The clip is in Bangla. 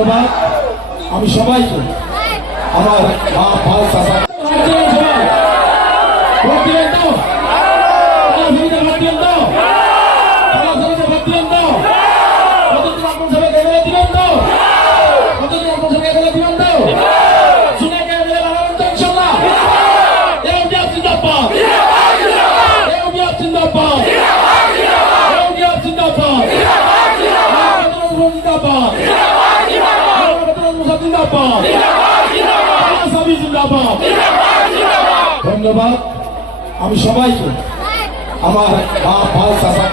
ধন্যবাদ। আমি সবাইকে আমার মা ভাই চাচা ভোট দিবেন তো, ভোট দিবেন তো, ভোট দিবেন তো, কতদিন আপনার সবাই গেলে দিবেন তো, কতদিন আপনার সবাই গেলে দিবেন তো, শুনে গেলে বানাবেন তো ইনশাল্লাহ। এউডিয়া জিন্দাবাদ, এউডিয়া জিন্দাবাদ, এউডিয়া জিন্দাবাদ, জিন্দাবাদ, জিন্দাবাদ, জিন্দাবাদ। ধন্যবাদ। আমি সবাইকে আমার মা ভাই চাচা